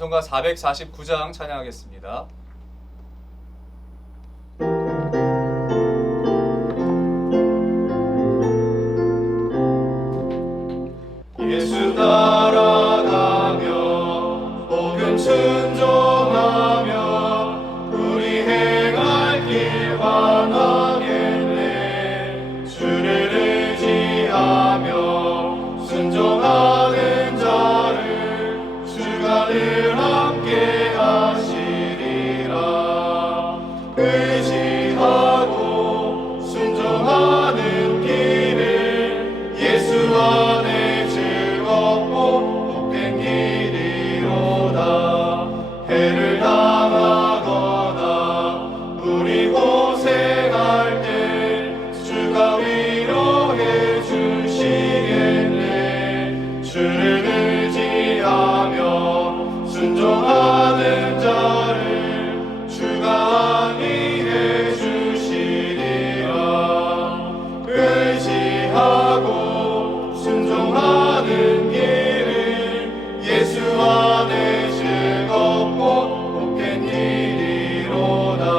찬송가 449장 찬양하겠습니다. 예수 따라가며 복음 순종하며 우리 행할 길 환하겠네. 주를 의지하며 순종하는 자를 주가 늘 함께 하시리라. 의지하고 순종하는 길을 예수 안에 복된 길이로다. 해를 당하거나 우리 고생할 때 주가 위로해 주시겠네. 주를 의지하며 순종하는 자를 주가 안위해 주시리라. 의지하고 순종하는 예수 안에 즐겁고 복된 길이로다.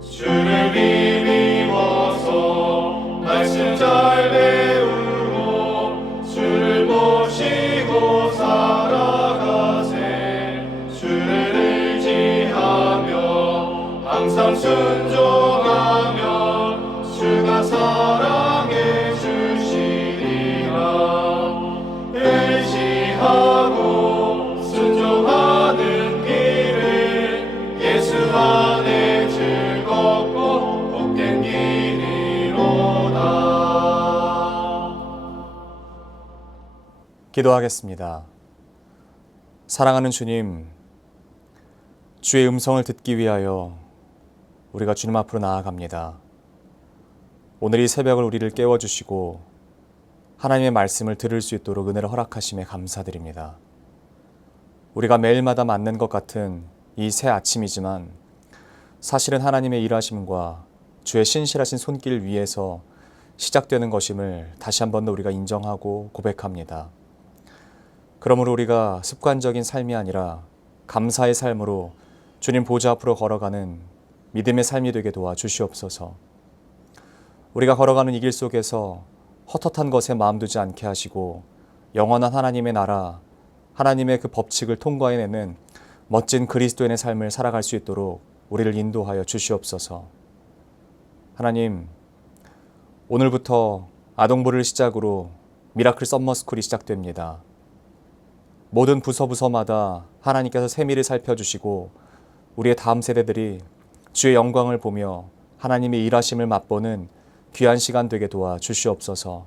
주를 힘입어서 말씀 잘 배우고 주를 모시고 살아가세. 주를 의지하며 항상 순종하며 주가 사랑해 주시리라. 의지하고 순종하는 길을 예수 안에 즐겁고 복된 길이로다. 기도하겠습니다. 사랑하는 주님, 주의 음성을 듣기 위하여 우리가 주님 앞으로 나아갑니다. 오늘 이 새벽을 우리를 깨워주시고 하나님의 말씀을 들을 수 있도록 은혜를 허락하심에 감사드립니다. 우리가 매일마다 맞는 것 같은 이 새 아침이지만 사실은 하나님의 일하심과 주의 신실하신 손길 위에서 시작되는 것임을 다시 한 번 더 우리가 인정하고 고백합니다. 그러므로 우리가 습관적인 삶이 아니라 감사의 삶으로 주님 보좌 앞으로 걸어가는 믿음의 삶이 되게 도와주시옵소서. 우리가 걸어가는 이 길 속에서 헛헛한 것에 마음 두지 않게 하시고 영원한 하나님의 나라, 하나님의 그 법칙을 통과해내는 멋진 그리스도인의 삶을 살아갈 수 있도록 우리를 인도하여 주시옵소서. 하나님, 오늘부터 아동부를 시작으로 미라클 썸머스쿨이 시작됩니다. 모든 부서마다 하나님께서 세밀히 살펴주시고 우리의 다음 세대들이 주의 영광을 보며 하나님의 일하심을 맛보는 귀한 시간 되게 도와주시옵소서.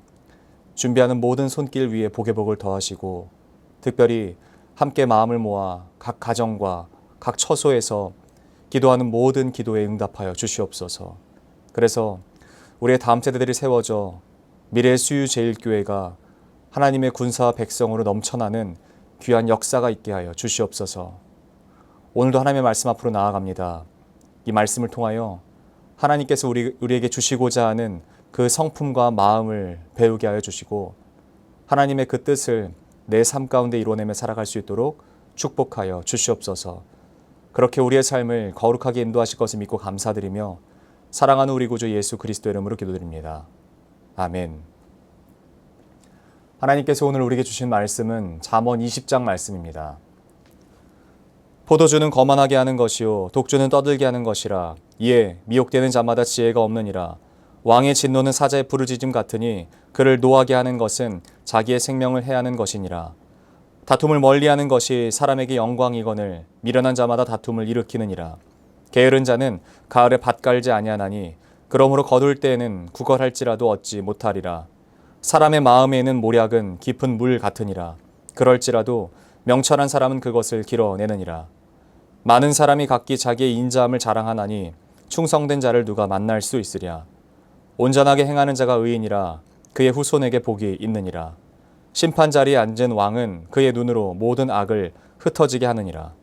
준비하는 모든 손길 위에 복의 복을 더하시고 특별히 함께 마음을 모아 각 가정과 각 처소에서 기도하는 모든 기도에 응답하여 주시옵소서. 그래서 우리의 다음 세대들이 세워져 미래의 수유제일교회가 하나님의 군사와 백성으로 넘쳐나는 귀한 역사가 있게 하여 주시옵소서. 오늘도 하나님의 말씀 앞으로 나아갑니다. 이 말씀을 통하여 하나님께서 우리에게 주시고자 하는 그 성품과 마음을 배우게 하여 주시고 하나님의 그 뜻을 내 삶 가운데 이루어내며 살아갈 수 있도록 축복하여 주시옵소서. 그렇게 우리의 삶을 거룩하게 인도하실 것을 믿고 감사드리며 사랑하는 우리 구주 예수 그리스도의 이름으로 기도드립니다. 아멘. 하나님께서 오늘 우리에게 주신 말씀은 잠언 20장 말씀입니다. 포도주는 거만하게 하는 것이요 독주는 떠들게 하는 것이라. 이에 미혹되는 자마다 지혜가 없느니라. 왕의 진노는 사자의 부르짖음 같으니 그를 노하게 하는 것은 자기의 생명을 해하는 것이니라. 다툼을 멀리하는 것이 사람에게 영광이거늘 미련한 자마다 다툼을 일으키느니라. 게으른 자는 가을에 밭 갈지 아니하나니 그러므로 거둘 때에는 구걸할지라도 얻지 못하리라. 사람의 마음에는 모략은 깊은 물 같으니라. 그럴지라도 명철한 사람은 그것을 길어내느니라. 많은 사람이 각기 자기의 인자함을 자랑하나니 충성된 자를 누가 만날 수 있으랴. 온전하게 행하는 자가 의인이라. 그의 후손에게 복이 있느니라. 심판 자리에 앉은 왕은 그의 눈으로 모든 악을 흩어지게 하느니라.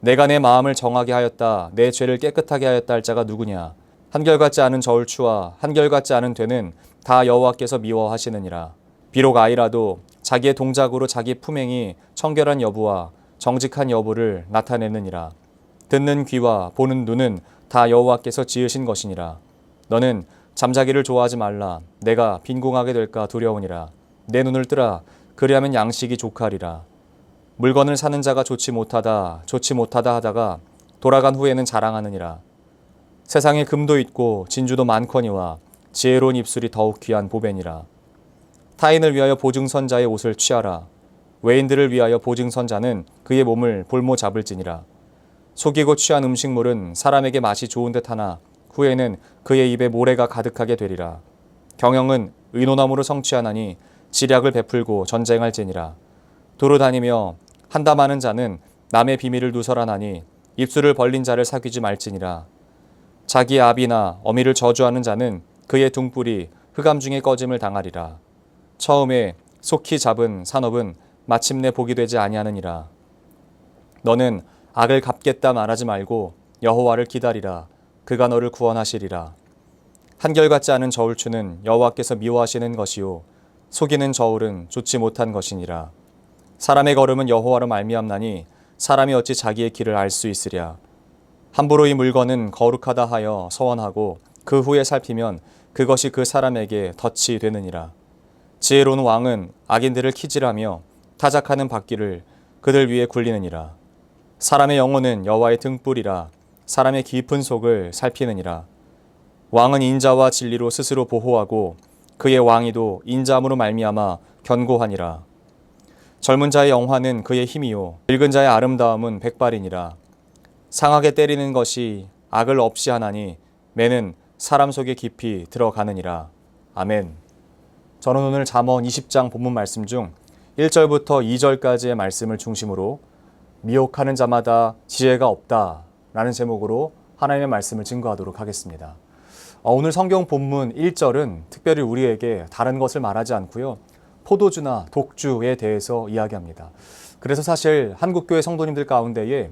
내가 내 마음을 정하게 하였다. 내 죄를 깨끗하게 하였다 할 자가 누구냐. 한결같지 않은 저울추와 한결같지 않은 되는 다 여호와께서 미워하시느니라. 비록 아이라도 자기의 동작으로 자기 품행이 청결한 여부와 정직한 여부를 나타내느니라. 듣는 귀와 보는 눈은 다 여호와께서 지으신 것이니라. 너는 잠자기를 좋아하지 말라. 내가 빈궁하게 될까 두려우니라. 내 눈을 뜨라. 그리하면 양식이 족하리라. 물건을 사는 자가 좋지 못하다 하다가 돌아간 후에는 자랑하느니라. 세상에 금도 있고 진주도 많거니와 지혜로운 입술이 더욱 귀한 보배니라. 타인을 위하여 보증선자의 옷을 취하라. 외인들을 위하여 보증선자는 그의 몸을 볼모 잡을지니라. 속이고 취한 음식물은 사람에게 맛이 좋은 듯 하나 후에는 그의 입에 모래가 가득하게 되리라. 경영은 의논함으로 성취하나니 지략을 베풀고 전쟁할지니라. 두루 다니며 한담하는 자는 남의 비밀을 누설하나니 입술을 벌린 자를 사귀지 말지니라. 자기 아비나 어미를 저주하는 자는 그의 등불이 흑암 중에 꺼짐을 당하리라. 처음에 속히 잡은 산업은 마침내 복이 되지 아니하느니라. 너는 악을 갚겠다 말하지 말고 여호와를 기다리라. 그가 너를 구원하시리라. 한결같지 않은 저울추는 여호와께서 미워하시는 것이요 속이는 저울은 좋지 못한 것이니라. 사람의 걸음은 여호와로 말미암나니 사람이 어찌 자기의 길을 알 수 있으랴. 함부로 이 물건은 거룩하다 하여 서원하고 그 후에 살피면 그것이 그 사람에게 덫이 되느니라. 지혜로운 왕은 악인들을 키질하며 타작하는 바퀴를 그들 위에 굴리느니라. 사람의 영혼은 여호와의 등불이라. 사람의 깊은 속을 살피느니라. 왕은 인자와 진리로 스스로 보호하고 그의 왕위도 인자함으로 말미암아 견고하니라. 젊은 자의 영화는 그의 힘이요 늙은 자의 아름다움은 백발이니라. 상하게 때리는 것이 악을 없이 하나니 매는 사람 속에 깊이 들어가느니라. 아멘. 저는 오늘 잠언 20장 본문 말씀 중 1절부터 2절까지의 말씀을 중심으로 미혹하는 자마다 지혜가 없다라는 제목으로 하나님의 말씀을 증거하도록 하겠습니다. 오늘 성경 본문 1절은 특별히 우리에게 다른 것을 말하지 않고요. 포도주나 독주에 대해서 이야기합니다. 그래서 사실 한국교회 성도님들 가운데에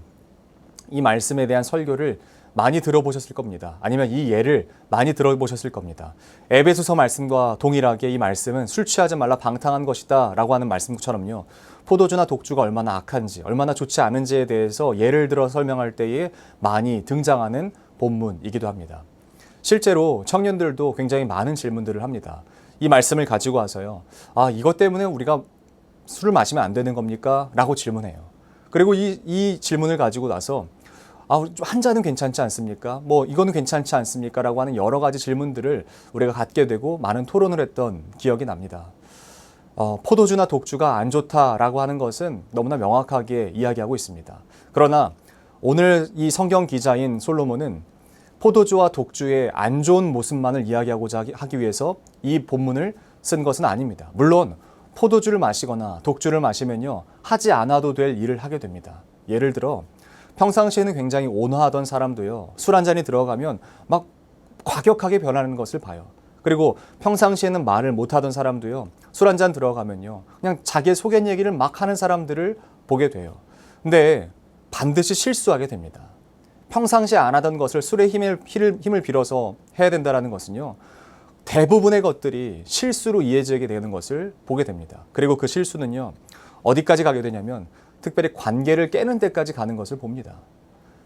이 말씀에 대한 설교를 많이 들어보셨을 겁니다. 아니면 이 예를 많이 들어보셨을 겁니다. 에베소서 말씀과 동일하게 이 말씀은 술 취하지 말라 방탕한 것이다 라고 하는 말씀처럼요. 포도주나 독주가 얼마나 악한지, 얼마나 좋지 않은지에 대해서 예를 들어 설명할 때에 많이 등장하는 본문이기도 합니다. 실제로 청년들도 굉장히 많은 질문들을 합니다. 이 말씀을 가지고 와서요. 이것 때문에 우리가 술을 마시면 안 되는 겁니까? 라고 질문해요. 그리고 이 질문을 가지고 나서 한 잔은 괜찮지 않습니까? 이거는 괜찮지 않습니까? 라고 하는 여러 가지 질문들을 우리가 갖게 되고 많은 토론을 했던 기억이 납니다. 포도주나 독주가 안 좋다라고 하는 것은 너무나 명확하게 이야기하고 있습니다. 그러나 오늘 이 성경 기자인 솔로몬은 포도주와 독주의 안 좋은 모습만을 이야기하고자 하기 위해서 이 본문을 쓴 것은 아닙니다. 물론 포도주를 마시거나 독주를 마시면요 하지 않아도 될 일을 하게 됩니다. 예를 들어 평상시에는 굉장히 온화하던 사람도요 술 한 잔이 들어가면 막 과격하게 변하는 것을 봐요. 그리고 평상시에는 말을 못하던 사람도요 술 한 잔 들어가면요 그냥 자기의 속엔 얘기를 막 하는 사람들을 보게 돼요. 근데 반드시 실수하게 됩니다. 평상시에 안 하던 것을 술의 힘을 빌어서 해야 된다는 것은요 대부분의 것들이 실수로 이어지게 되는 것을 보게 됩니다. 그리고 그 실수는요 어디까지 가게 되냐면 특별히 관계를 깨는 데까지 가는 것을 봅니다.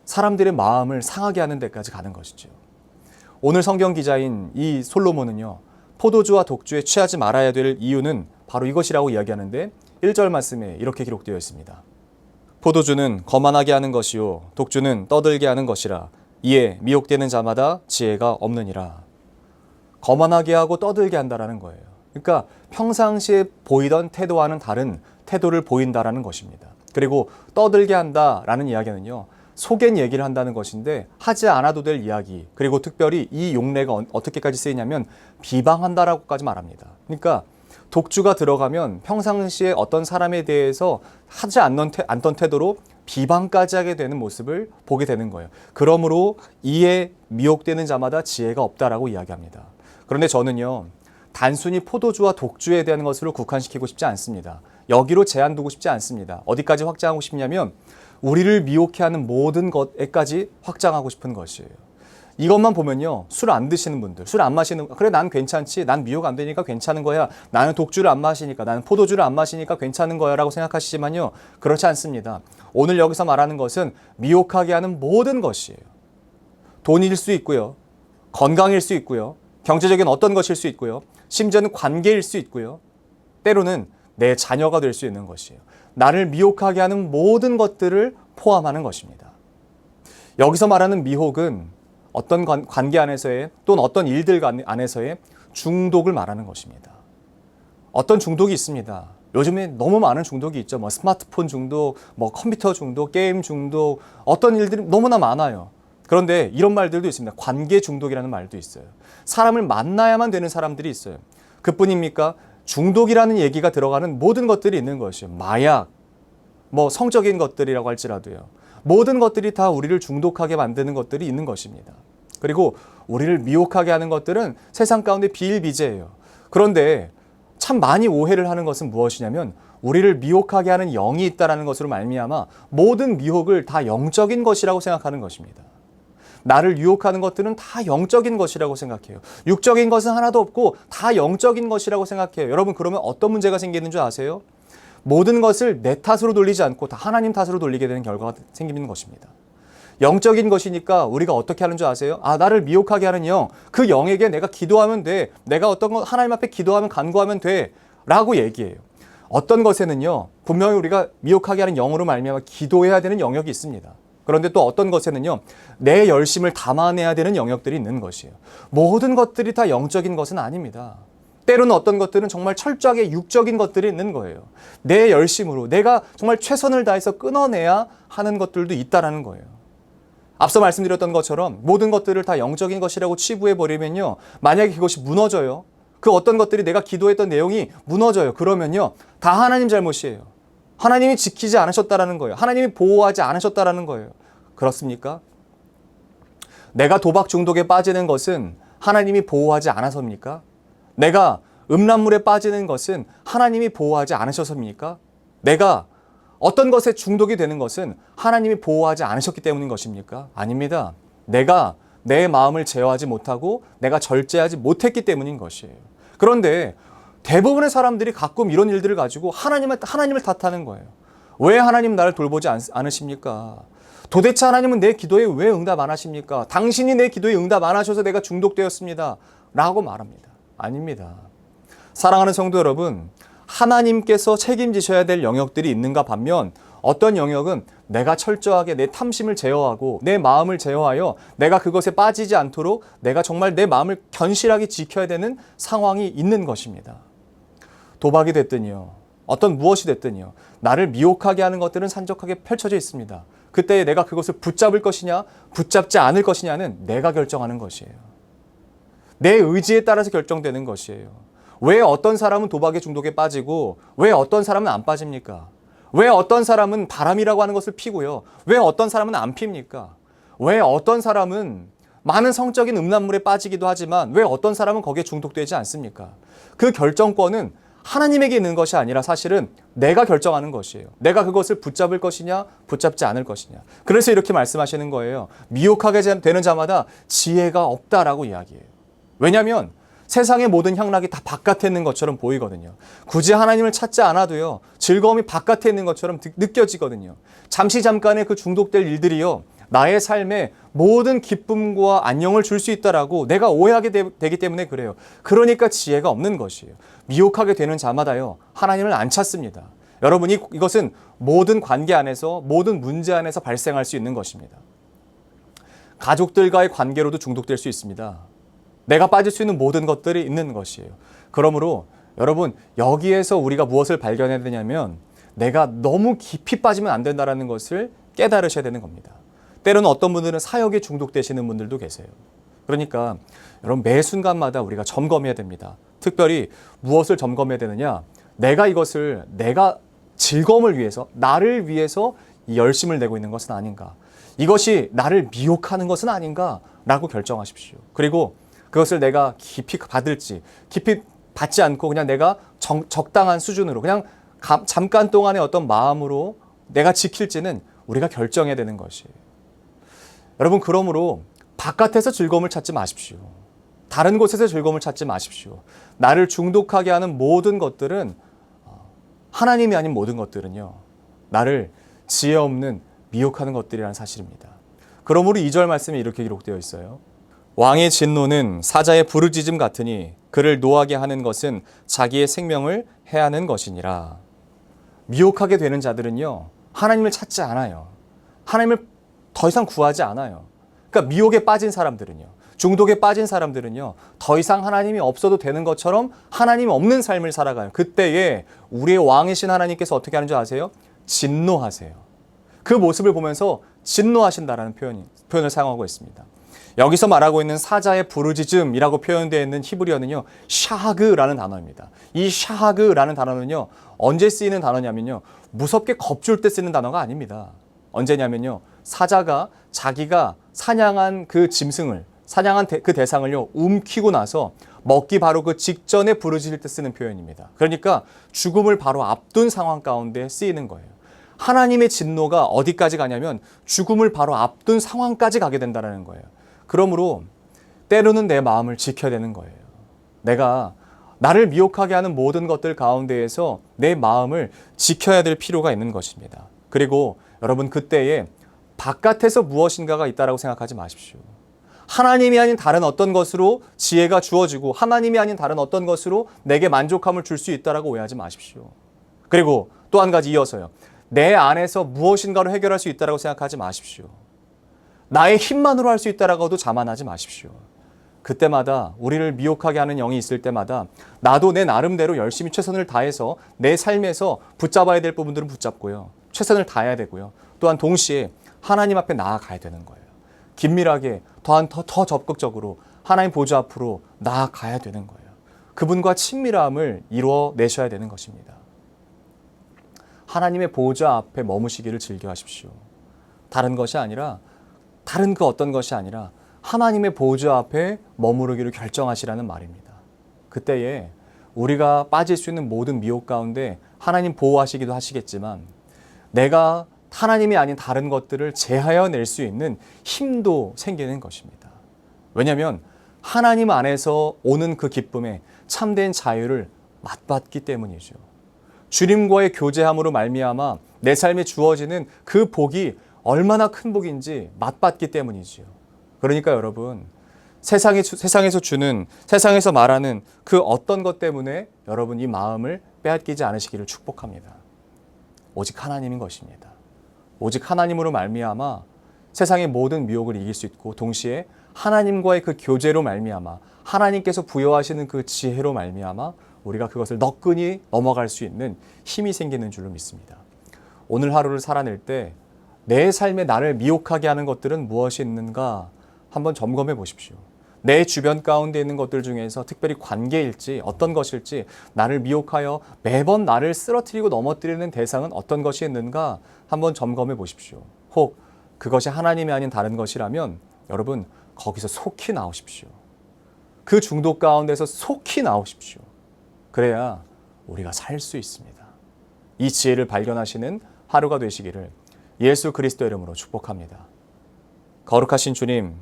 사람들의 마음을 상하게 하는 데까지 가는 것이죠. 오늘 성경 기자인 이 솔로몬은요 포도주와 독주에 취하지 말아야 될 이유는 바로 이것이라고 이야기하는데 1절 말씀에 이렇게 기록되어 있습니다. 포도주는 거만하게 하는 것이요 독주는 떠들게 하는 것이라. 이에 미혹되는 자마다 지혜가 없느니라. 거만하게 하고 떠들게 한다라는 거예요. 그러니까 평상시에 보이던 태도와는 다른 태도를 보인다라는 것입니다. 그리고 떠들게 한다라는 이야기는요. 속엔 얘기를 한다는 것인데 하지 않아도 될 이야기, 그리고 특별히 이 용례가 어떻게까지 쓰이냐면 비방한다라고까지 말합니다. 그러니까 독주가 들어가면 평상시에 어떤 사람에 대해서 하지 않던 태도로 비방까지 하게 되는 모습을 보게 되는 거예요. 그러므로 이에 미혹되는 자마다 지혜가 없다라고 이야기합니다. 그런데 저는요 단순히 포도주와 독주에 대한 것으로 국한시키고 싶지 않습니다. 여기로 제한 두고 싶지 않습니다. 어디까지 확장하고 싶냐면 우리를 미혹해 하는 모든 것에까지 확장하고 싶은 것이에요. 이것만 보면요. 술 안 드시는 분들, 술 안 마시는, 그래, 난 괜찮지. 난 미혹 안 되니까 괜찮은 거야. 나는 독주를 안 마시니까, 나는 포도주를 안 마시니까 괜찮은 거야. 라고 생각하시지만요. 그렇지 않습니다. 오늘 여기서 말하는 것은 미혹하게 하는 모든 것이에요. 돈일 수 있고요. 건강일 수 있고요. 경제적인 어떤 것일 수 있고요. 심지어는 관계일 수 있고요. 때로는 내 자녀가 될 수 있는 것이에요. 나를 미혹하게 하는 모든 것들을 포함하는 것입니다. 여기서 말하는 미혹은 어떤 관계 안에서의 또는 어떤 일들 안에서의 중독을 말하는 것입니다. 어떤 중독이 있습니다. 요즘에 너무 많은 중독이 있죠. 뭐 스마트폰 중독, 뭐 컴퓨터 중독, 게임 중독, 어떤 일들이 너무나 많아요. 그런데 이런 말들도 있습니다. 관계 중독이라는 말도 있어요. 사람을 만나야만 되는 사람들이 있어요. 그뿐입니까? 중독이라는 얘기가 들어가는 모든 것들이 있는 것이에요. 마약, 뭐 성적인 것들이라고 할지라도요. 모든 것들이 다 우리를 중독하게 만드는 것들이 있는 것입니다. 그리고 우리를 미혹하게 하는 것들은 세상 가운데 비일비재해요. 그런데 참 많이 오해를 하는 것은 무엇이냐면 우리를 미혹하게 하는 영이 있다는 것으로 말미암아 모든 미혹을 다 영적인 것이라고 생각하는 것입니다. 나를 유혹하는 것들은 다 영적인 것이라고 생각해요. 육적인 것은 하나도 없고 다 영적인 것이라고 생각해요. 여러분, 그러면 어떤 문제가 생기는 줄 아세요? 모든 것을 내 탓으로 돌리지 않고 다 하나님 탓으로 돌리게 되는 결과가 생기는 것입니다. 영적인 것이니까 우리가 어떻게 하는 줄 아세요? 아, 나를 미혹하게 하는 영, 그 영에게 내가 기도하면 돼. 내가 어떤 거 하나님 앞에 기도하면 간구하면 돼. 라고 얘기해요. 어떤 것에는요, 분명히 우리가 미혹하게 하는 영으로 말미암아 기도해야 되는 영역이 있습니다. 그런데 또 어떤 것에는요, 내 열심을 담아내야 되는 영역들이 있는 것이에요. 모든 것들이 다 영적인 것은 아닙니다. 때로는 어떤 것들은 정말 철저하게 육적인 것들이 있는 거예요. 내 열심으로 내가 정말 최선을 다해서 끊어내야 하는 것들도 있다라는 거예요. 앞서 말씀드렸던 것처럼 모든 것들을 다 영적인 것이라고 치부해버리면요, 만약에 그것이 무너져요. 그 어떤 것들이 내가 기도했던 내용이 무너져요. 그러면요, 다 하나님 잘못이에요. 하나님이 지키지 않으셨다라는 거예요. 하나님이 보호하지 않으셨다라는 거예요. 그렇습니까? 내가 도박 중독에 빠지는 것은 하나님이 보호하지 않아서입니까? 내가 음란물에 빠지는 것은 하나님이 보호하지 않으셔서입니까? 내가 어떤 것에 중독이 되는 것은 하나님이 보호하지 않으셨기 때문인 것입니까? 아닙니다. 내가 내 마음을 제어하지 못하고 내가 절제하지 못했기 때문인 것이에요. 그런데 대부분의 사람들이 가끔 이런 일들을 가지고 하나님을 탓하는 거예요. 왜 하나님 나를 돌보지 않으십니까? 도대체 하나님은 내 기도에 왜 응답 안 하십니까? 당신이 내 기도에 응답 안 하셔서 내가 중독되었습니다. 라고 말합니다. 아닙니다. 사랑하는 성도 여러분, 하나님께서 책임지셔야 될 영역들이 있는가 반면 어떤 영역은 내가 철저하게 내 탐심을 제어하고 내 마음을 제어하여 내가 그것에 빠지지 않도록 내가 정말 내 마음을 견실하게 지켜야 되는 상황이 있는 것입니다. 도박이 됐든요, 어떤 무엇이 됐든요, 나를 미혹하게 하는 것들은 산적하게 펼쳐져 있습니다. 그때 내가 그것을 붙잡을 것이냐 붙잡지 않을 것이냐는 내가 결정하는 것이에요. 내 의지에 따라서 결정되는 것이에요. 왜 어떤 사람은 도박의 중독에 빠지고 왜 어떤 사람은 안 빠집니까? 왜 어떤 사람은 바람이라고 하는 것을 피고요, 왜 어떤 사람은 안 핍니까? 왜 어떤 사람은 많은 성적인 음란물에 빠지기도 하지만 왜 어떤 사람은 거기에 중독되지 않습니까? 그 결정권은 하나님에게 있는 것이 아니라 사실은 내가 결정하는 것이에요. 내가 그것을 붙잡을 것이냐 붙잡지 않을 것이냐. 그래서 이렇게 말씀하시는 거예요. 미혹하게 되는 자마다 지혜가 없다라고 이야기해요. 왜냐하면 세상의 모든 향락이 다 바깥에 있는 것처럼 보이거든요. 굳이 하나님을 찾지 않아도요, 즐거움이 바깥에 있는 것처럼 느껴지거든요. 잠깐의 그 중독될 일들이요, 나의 삶에 모든 기쁨과 안녕을 줄 수 있다라고 내가 오해하게 되기 때문에 그래요. 그러니까 지혜가 없는 것이에요. 미혹하게 되는 자마다요, 하나님을 안 찾습니다. 여러분이 이것은 모든 관계 안에서 모든 문제 안에서 발생할 수 있는 것입니다. 가족들과의 관계로도 중독될 수 있습니다. 내가 빠질 수 있는 모든 것들이 있는 것이에요. 그러므로 여러분, 여기에서 우리가 무엇을 발견해야 되냐면 내가 너무 깊이 빠지면 안 된다는 것을 깨달으셔야 되는 겁니다. 때로는 어떤 분들은 사역에 중독되시는 분들도 계세요. 그러니까 여러분, 매 순간마다 우리가 점검해야 됩니다. 특별히 무엇을 점검해야 되느냐? 내가 즐거움을 위해서, 나를 위해서 이 열심을 내고 있는 것은 아닌가? 이것이 나를 미혹하는 것은 아닌가? 라고 결정하십시오. 그리고 그것을 내가 깊이 받을지, 깊이 받지 않고 그냥 내가 적당한 수준으로 그냥 잠깐 동안의 어떤 마음으로 내가 지킬지는 우리가 결정해야 되는 것이에요. 여러분, 그러므로 바깥에서 즐거움을 찾지 마십시오. 다른 곳에서 즐거움을 찾지 마십시오. 나를 중독하게 하는 모든 것들은, 하나님이 아닌 모든 것들은요, 나를 지혜 없는 미혹하는 것들이라는 사실입니다. 그러므로 2절 말씀에 이렇게 기록되어 있어요. 왕의 진노는 사자의 부르짖음 같으니 그를 노하게 하는 것은 자기의 생명을 해하는 것이니라. 미혹하게 되는 자들은요, 하나님을 찾지 않아요. 하나님을 더 이상 구하지 않아요. 그러니까 미혹에 빠진 사람들은요, 중독에 빠진 사람들은요, 더 이상 하나님이 없어도 되는 것처럼 하나님이 없는 삶을 살아가요. 그때에 우리의 왕이신 하나님께서 어떻게 하는 줄 아세요? 진노하세요. 그 모습을 보면서 진노하신다라는 표현을 사용하고 있습니다. 여기서 말하고 있는 사자의 부르짖음이라고 표현되어 있는 히브리어는요, 샤하그라는 단어입니다. 이 샤하그라는 단어는요, 언제 쓰이는 단어냐면요, 무섭게 겁줄 때 쓰는 단어가 아닙니다. 언제냐면요, 사자가 자기가 사냥한 그 짐승을, 사냥한 그 대상을요, 움키고 나서 먹기 바로 그 직전에 부르짖을 때 쓰는 표현입니다. 그러니까 죽음을 바로 앞둔 상황 가운데 쓰이는 거예요. 하나님의 진노가 어디까지 가냐면 죽음을 바로 앞둔 상황까지 가게 된다는 거예요. 그러므로 때로는 내 마음을 지켜야 되는 거예요. 내가 나를 미혹하게 하는 모든 것들 가운데에서 내 마음을 지켜야 될 필요가 있는 것입니다. 그리고 여러분, 그때에 바깥에서 무엇인가가 있다라고 생각하지 마십시오. 하나님이 아닌 다른 어떤 것으로 지혜가 주어지고 하나님이 아닌 다른 어떤 것으로 내게 만족함을 줄 수 있다라고 오해하지 마십시오. 그리고 또 한 가지 이어서요, 내 안에서 무엇인가로 해결할 수 있다라고 생각하지 마십시오. 나의 힘만으로 할 수 있다라고도 자만하지 마십시오. 그때마다 우리를 미혹하게 하는 영이 있을 때마다 나도 내 나름대로 열심히 최선을 다해서 내 삶에서 붙잡아야 될 부분들은 붙잡고요, 최선을 다해야 되고요, 또한 동시에 하나님 앞에 나아가야 되는 거예요. 긴밀하게 더 적극적으로 하나님 보좌 앞으로 나아가야 되는 거예요. 그분과 친밀함을 이루어내셔야 되는 것입니다. 하나님의 보좌 앞에 머무시기를 즐겨하십시오. 다른 것이 아니라, 다른 그 어떤 것이 아니라 하나님의 보좌 앞에 머무르기를 결정하시라는 말입니다. 그때에 우리가 빠질 수 있는 모든 미혹 가운데 하나님 보호하시기도 하시겠지만, 내가 하나님이 아닌 다른 것들을 제하여 낼 수 있는 힘도 생기는 것입니다. 왜냐하면 하나님 안에서 오는 그 기쁨에 참된 자유를 맛봤기 때문이죠. 주님과의 교제함으로 말미암아 내 삶에 주어지는 그 복이 얼마나 큰 복인지 맛봤기 때문이지요. 그러니까 여러분, 세상에서 말하는 그 어떤 것 때문에 여러분 이 마음을 빼앗기지 않으시기를 축복합니다. 오직 하나님인 것입니다. 오직 하나님으로 말미암아 세상의 모든 미혹을 이길 수 있고, 동시에 하나님과의 그 교제로 말미암아 하나님께서 부여하시는 그 지혜로 말미암아 우리가 그것을 너끈히 넘어갈 수 있는 힘이 생기는 줄로 믿습니다. 오늘 하루를 살아낼 때 내 삶에 나를 미혹하게 하는 것들은 무엇이 있는가 한번 점검해 보십시오. 내 주변 가운데 있는 것들 중에서 특별히 관계일지 어떤 것일지, 나를 미혹하여 매번 나를 쓰러뜨리고 넘어뜨리는 대상은 어떤 것이 있는가 한번 점검해 보십시오. 혹 그것이 하나님이 아닌 다른 것이라면 여러분, 거기서 속히 나오십시오. 그 중독 가운데서 속히 나오십시오. 그래야 우리가 살 수 있습니다. 이 지혜를 발견하시는 하루가 되시기를 예수 그리스도 이름으로 축복합니다. 거룩하신 주님,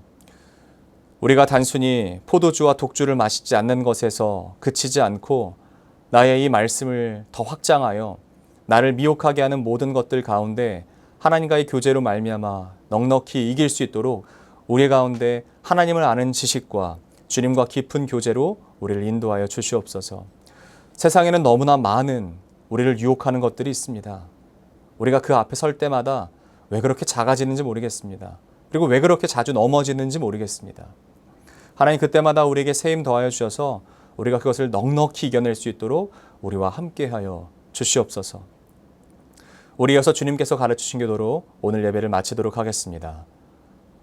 우리가 단순히 포도주와 독주를 마시지 않는 것에서 그치지 않고 나의 이 말씀을 더 확장하여 나를 미혹하게 하는 모든 것들 가운데 하나님과의 교제로 말미암아 넉넉히 이길 수 있도록 우리 가운데 하나님을 아는 지식과 주님과 깊은 교제로 우리를 인도하여 주시옵소서. 세상에는 너무나 많은 우리를 유혹하는 것들이 있습니다. 우리가 그 앞에 설 때마다 왜 그렇게 작아지는지 모르겠습니다. 그리고 왜 그렇게 자주 넘어지는지 모르겠습니다. 하나님, 그때마다 우리에게 세임 더하여 주셔서 우리가 그것을 넉넉히 이겨낼 수 있도록 우리와 함께하여 주시옵소서. 우리 이어서 주님께서 가르치신 교도로 오늘 예배를 마치도록 하겠습니다.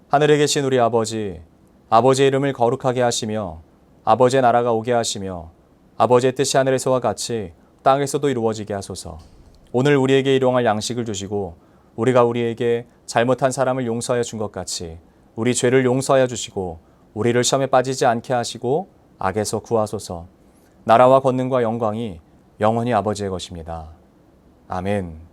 하늘에 계신 우리 아버지, 아버지의 이름을 거룩하게 하시며 아버지의 나라가 오게 하시며 아버지의 뜻이 하늘에서와 같이 땅에서도 이루어지게 하소서. 오늘 우리에게 일용할 양식을 주시고 우리가 우리에게 잘못한 사람을 용서하여 준 것 같이 우리 죄를 용서하여 주시고 우리를 시험에 빠지지 않게 하시고 악에서 구하소서. 나라와 권능과 영광이 영원히 아버지의 것입니다. 아멘.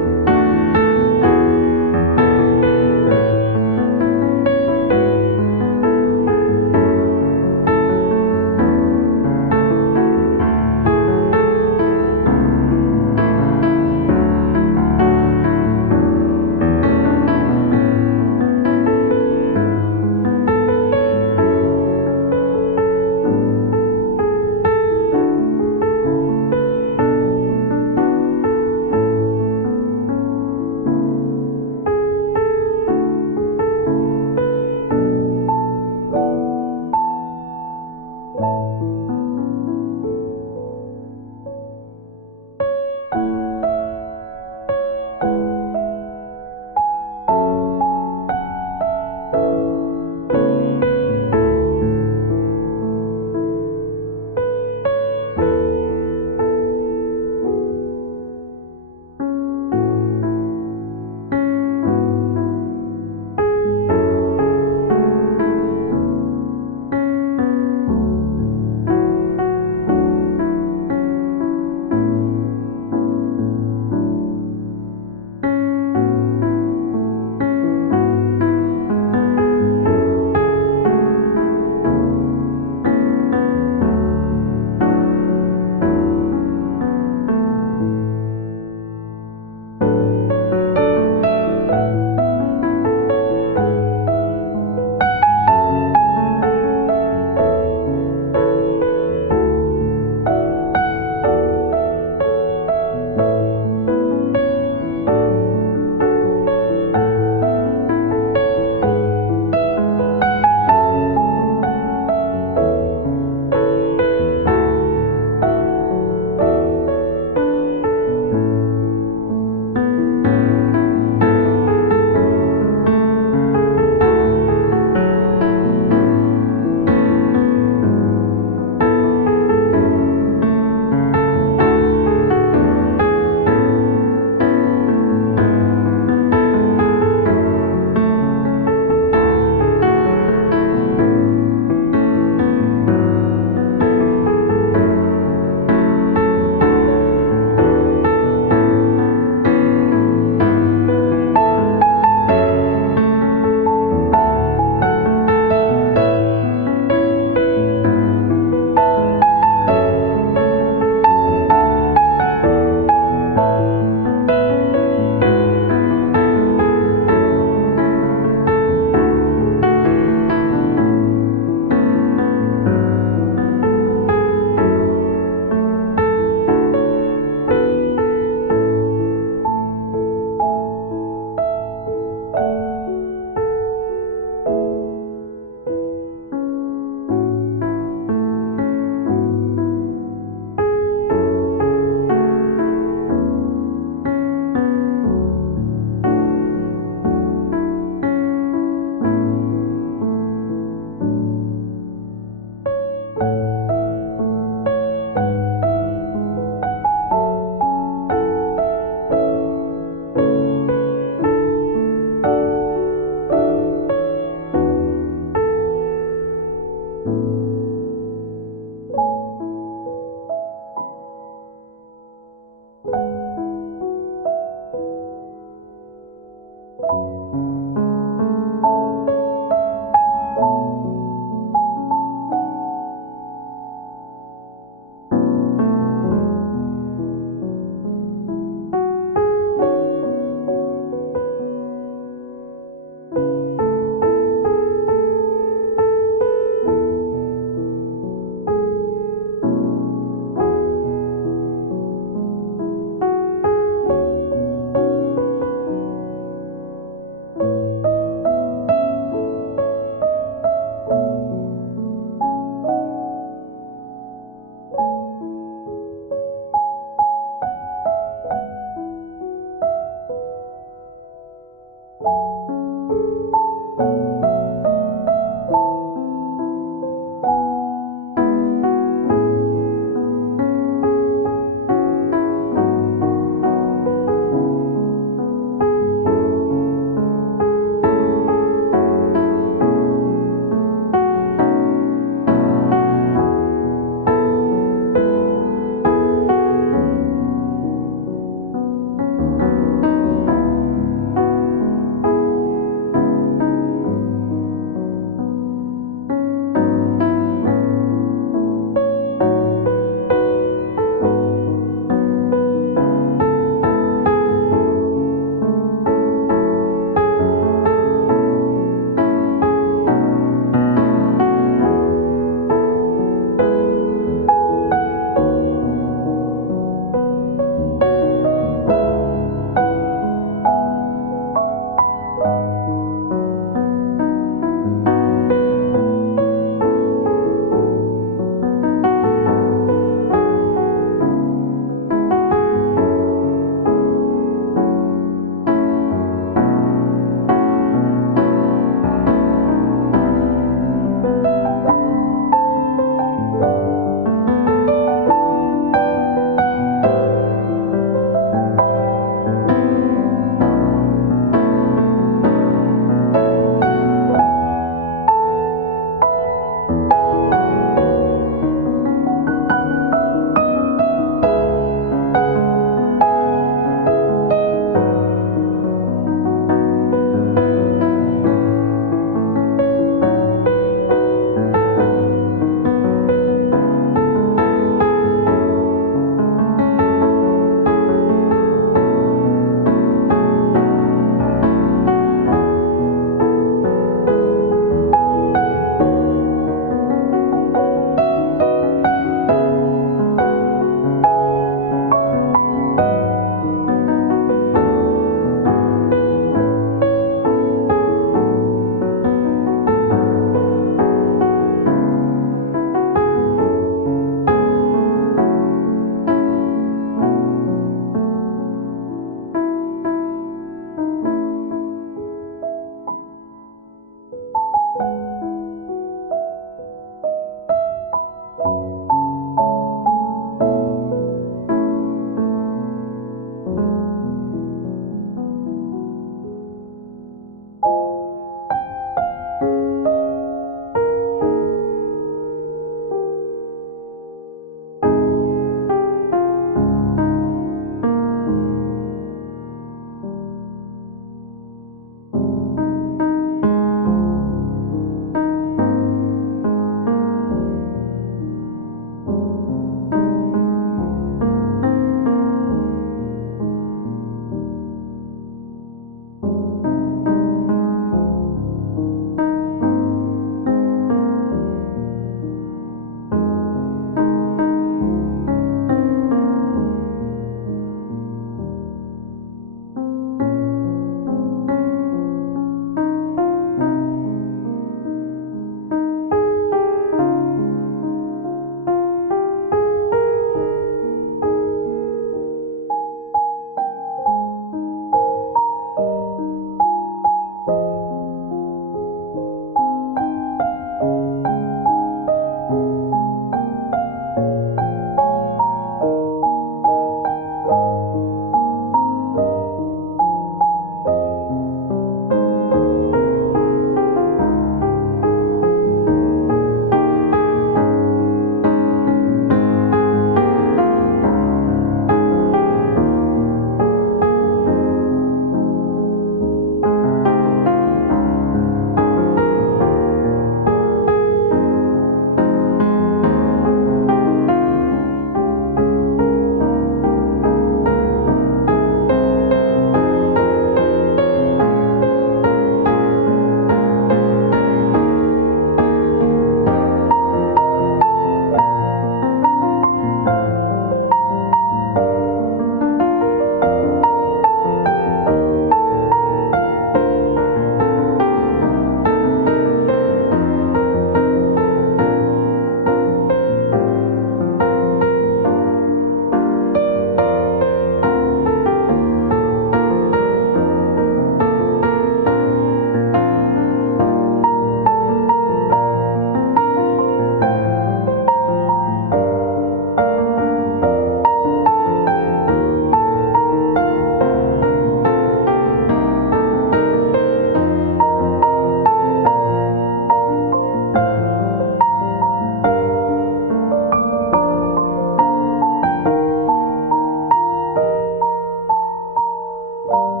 감사합니다.